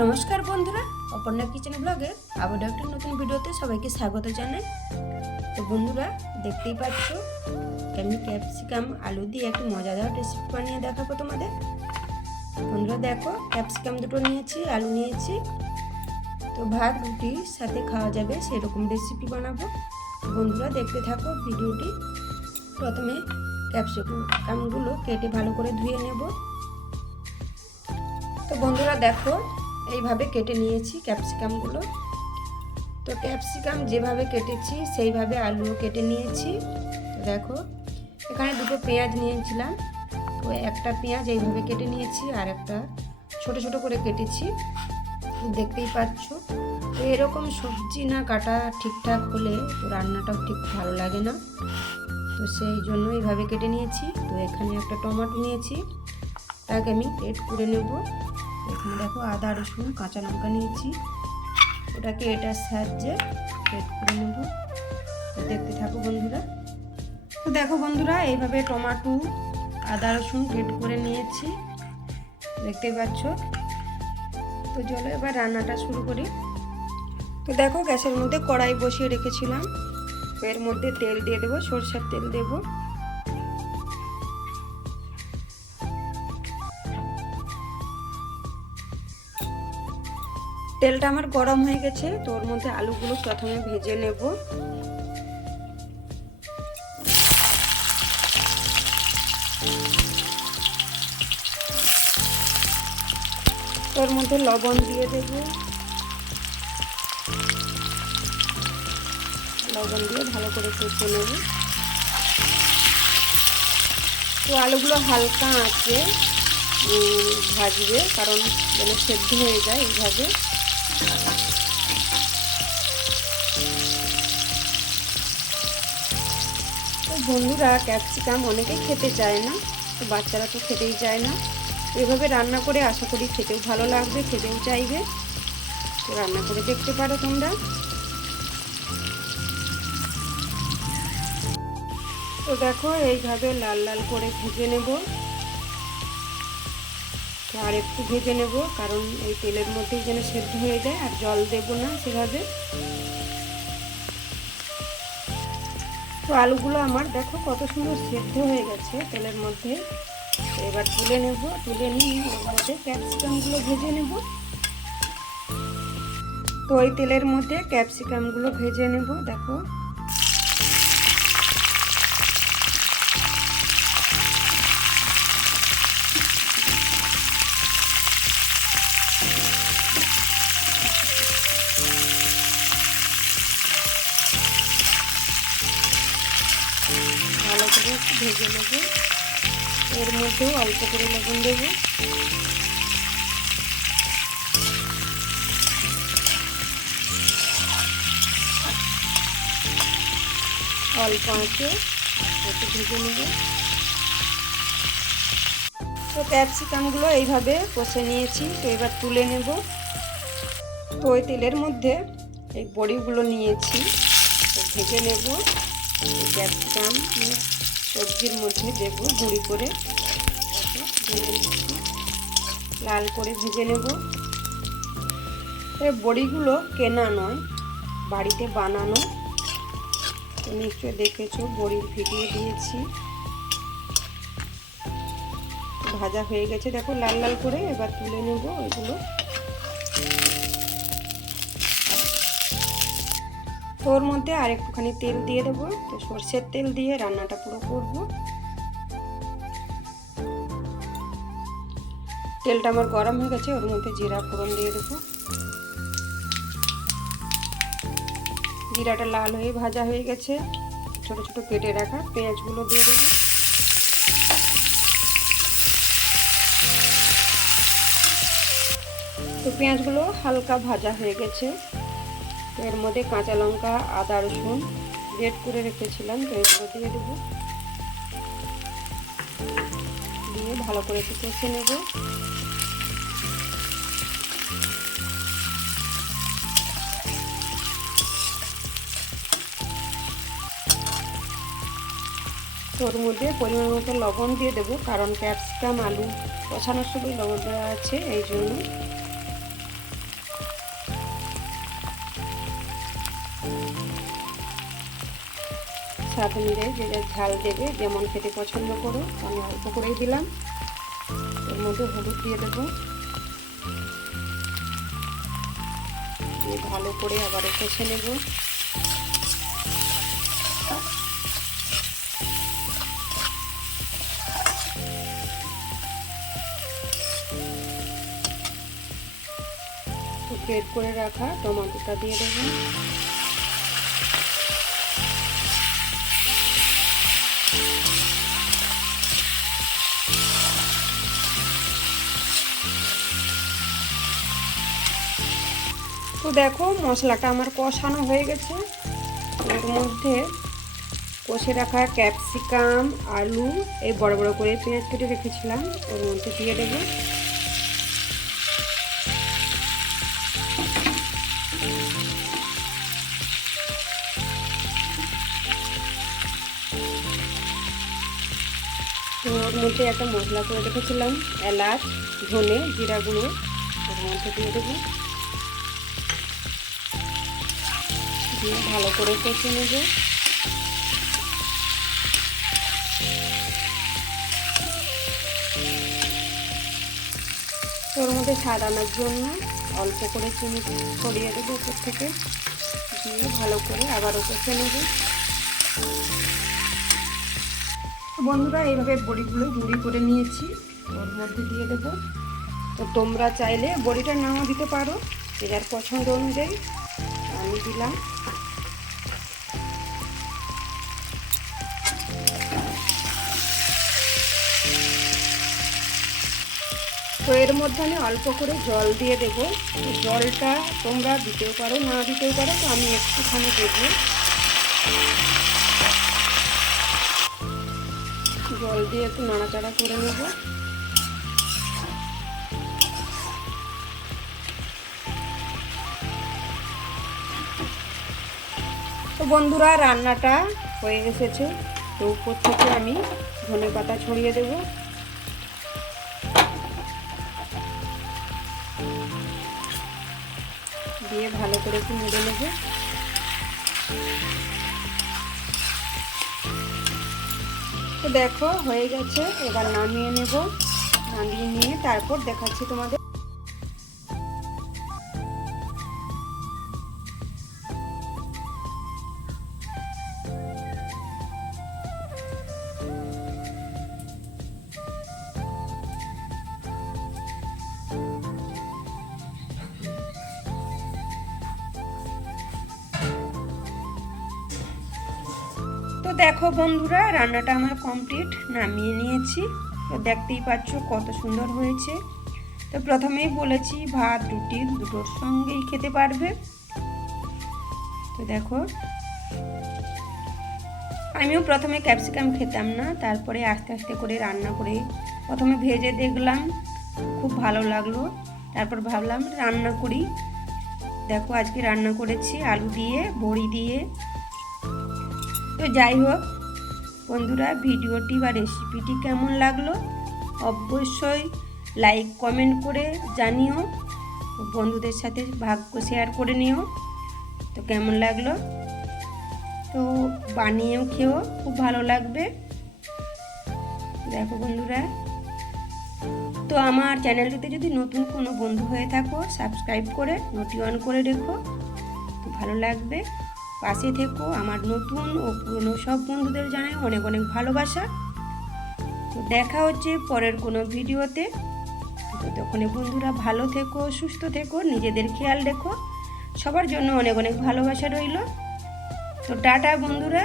নমস্কার বন্ধুরা, অপর্ণা কিচেন ব্লগে আবার একটা নতুন ভিডিওতে সবাইকে স্বাগত জানাই। তো বন্ধুরা, দেখতেই পাচ্ছ আমি ক্যাপসিকাম আলু দিয়ে একটু মজাদার রেসিপি বানিয়ে দেখাবো তোমাদের। বন্ধুরা দেখো, ক্যাপসিকাম দুটো নিয়েছি, আলু নিয়েছি। তো ভাত রুটির সাথে খাওয়া যাবে সেরকম রেসিপি বানাবো। বন্ধুরা দেখতে থাকো ভিডিওটি। প্রথমে ক্যাপসিকামগুলো কেটে ভালো করে ধুয়ে নেব। তো বন্ধুরা দেখো, এইভাবে কেটে নিয়েছি ক্যাপসিকামগুলো। তো ক্যাপসিকাম যেভাবে কেটেছি সেইভাবে আলুও কেটে নিয়েছি। তো দেখো, এখানে দুটো পেঁয়াজ নিয়েছিলাম, তো একটা পেঁয়াজ এইভাবে কেটে নিয়েছি আর একটা ছোট ছোট করে কেটেছি, দেখতেই পাচ্ছ। তো এরকম সবজি না কাটা ঠিকঠাক হলে তো রান্নাটাও ঠিক ভালো লাগে না, তো সেই জন্য এইভাবে কেটে নিয়েছি। তো এখানে একটা টমেটো নিয়েছি, তাকে আমি গ্রেট করে নেব। এখানে দেখো আদা রসুন কাঁচা লঙ্কা নিয়েছি, ওটাকে এটার সাহায্যে গ্রেট করে নেব। দেখতে থাকো বন্ধুরা। তো দেখো বন্ধুরা, এইভাবে টমেটো আদা রসুন গ্রেট করে নিয়েছি, দেখতে পাচ্ছ। তো চলো এবার রান্নাটা শুরু করি। তো দেখো, গ্যাসের মধ্যে কড়াই বসিয়ে রেখেছিলাম, তো এর মধ্যে তেল দিয়ে দেবো, সরষের তেল দেবো। তেলটা আমার গরম হয়ে গেছে, তো ওর মধ্যে আলুগুলো প্রথমে ভেজে নেব। ওর মধ্যে লবণ দিয়ে দেব, লবণ দিয়ে ভালো করে কষে নেব। তো আলুগুলো হালকা আঁচে ভাজবে, কারণ যেন সেদ্ধ হয়ে যায় এইভাবে। তো বন্ধুরা, ক্যাপসিকাম অনেকেই খেতে চায় না, তো বাচ্চারা তো খেতেই চায় না। এভাবে রান্না করে আশা করি খেতেও ভালো লাগবে, খেতেও চাইবে। তো রান্না করে দেখতে পারো তোমরা। তো দেখো, এইভাবে লাল লাল করে ভেজে নেব। আর একটু ভেজে নেব, কারণ এই তেলের মধ্যেই যেন সেদ্ধ হয়ে যায়, আর জল দেব না সেভাবে। তো আলুগুলো আমার দেখো কত সুন্দর সেদ্ধ হয়ে গেছে তেলের মধ্যে। এবার তুলে নেব, তুলে নিয়ে ওর মধ্যে ক্যাপসিকামগুলো ভেজে নেব। তো ওই তেলের মধ্যে ক্যাপসিকামগুলো ভেজে নেব। দেখো, ভালো করে একটু ভেজে নেব। এর মধ্যেও অল্প করে লবণ দেব। অল্প আঁচে একটু ভেজে নেব। তো ক্যাপসিকামগুলো এইভাবে কষে নিয়েছি, তো এবার তুলে নেব। তো ওই তেলের মধ্যে এই বড়িগুলো নিয়েছি, তো ভেজে নেব। ক্যাপসিকাম সবজির মধ্যে দেব গুঁড়ি করে, লাল করে ভেজে নেব। বড়িগুলো কেনা নয়, বাড়িতে বানানো। তো নিশ্চয়ই দেখেছো, বড়ির ভিডিও দিয়েছি। ভাজা হয়ে গেছে দেখো লাল লাল করে, এবার তুলে নেব এগুলো। তো ওর মধ্যে আর একটুখানি তেল দিয়ে দেবো, তো সর্ষের তেল দিয়ে রান্নাটা পুরো করব। তেলটা আমার গরম হয়ে গেছে, ওর মধ্যে জিরা ফোড়ন দিয়ে দেবো। জিরাটা লাল হয়ে ভাজা হয়ে গেছে, ছোট ছোট কেটে রাখা পেঁয়াজগুলো দিয়ে দেবো। তো পেঁয়াজগুলো হালকা ভাজা হয়ে গেছে, তো এর মধ্যে কাঁচা লঙ্কা আদা রসুন গ্রেট করে রেখেছিলাম, তো এগুলো দিয়ে দেবো। দিয়ে ভালো করে একটু কষে নেব। ওর মধ্যে পরিমাণ মতো লবণ দিয়ে দেবো, কারণ ক্যাপসিকাম আলু কষানোর সময় লবণ দেওয়া আছে, এই জন্য। স্বাদ অনুযায়ী যে যা ঝাল দেবে, যেমন খেতে পছন্দ করো। আমি অল্প করেই দিলাম। এর মধ্যে হলুদ দিয়ে দেবো, দিয়ে ভালো করে আবার কষে নেব। গ্রেট করে রাখা টমেটোটা দিয়ে দেবো। তো দেখো মশলাটা আমার কষানো হয়ে গেছে। এর মধ্যে কষে রাখা ক্যাপসিকাম, আলু, এই বড় বড় করে পেঁয়াজ কেটে রেখেছিলাম ওর মধ্যে দিয়ে দেবো। তো ওর মধ্যে একটা মশলা করে রেখেছিলাম, এলাচ, ধনে, জিরা গুঁড়ো ওর মধ্যে দিয়ে দেবো। দিয়ে ভালো করে কষে নেব। ওর মধ্যে স্বাদ আনার জন্য অল্প করে চিনি ছড়িয়ে দেবো উপর থেকে, দিয়ে ভালো করে আবারও কষে নেব। বন্ধুরা এইভাবে বড়িগুলো গুঁড়ি করে নিয়েছি, ওর মধ্যে দিয়ে দেবো। তো তোমরা চাইলে বড়িটা নাও দিতে পারো, যে যার পছন্দ অনুযায়ী। আমি দিলাম। তো এর মধ্যে আমি অল্প করে জল দিয়ে দেবো। জলটা তোমরা দিতেও পারো, না দিতেও পারো, তো আমি একটুখানি দেবো। জল দিয়ে একটু নাড়াচাড়া করে নেব। তো বন্ধুরা রান্নাটা হয়ে এসেছে। তো উপর থেকে আমি ধনেপাতা ছড়িয়ে দেব। দিয়ে ভালো করে একটু নেড়ে নেব। তো দেখো হয়ে গেছে, এবার নামিয়ে নেব। নামিয়ে নিয়ে তারপর দেখাচ্ছি তোমাদের। তো দেখো বন্ধুরা রান্নাটা আমার কমপ্লিট, নামিয়ে নিয়েছি। তো দেখতেই পাচ্ছ কত সুন্দর হয়েছে। তো প্রথমেই বলেছি ভাত রুটি দুটোর সঙ্গেই খেতে পারবে। তো দেখো আমিও প্রথমে ক্যাপসিকাম খেতাম না, তারপরে আস্তে আস্তে করে রান্না করে প্রথমে ভেজে দেখলাম, খুব ভালো লাগলো। তারপর ভাবলাম রান্না করি। দেখো আজকে রান্না করেছি আলু দিয়ে, বড়ি দিয়ে। তো যাই হোক বন্ধুরা, ভিডিওটি বা রেসিপিটি কেমন লাগলো অবশ্যই লাইক কমেন্ট করে জানিও। বন্ধুদের সাথে শেয়ার করে নিও। তো কেমন লাগলো, তো বানিয়েও খেও, খুব ভালো লাগবে। দেখো বন্ধুরা, তো আমার চ্যানেলটিতে যদি নতুন কোনো বন্ধু হয়ে থাকো সাবস্ক্রাইব করে নোটি অন করে রেখো, তো ভালো লাগবে। পাশে থেকো। আমার নতুন ও পুরনো সব বন্ধুদের জানাই অনেক অনেক ভালোবাসা। তো দেখা হচ্ছে পরের কোনো ভিডিওতে। ততক্ষণে বন্ধুরা ভালো থেকো, সুস্থ থেকো, নিজেদের খেয়াল রেখো। সবার জন্য অনেক অনেক ভালোবাসা রইল। তো টাটা বন্ধুরা।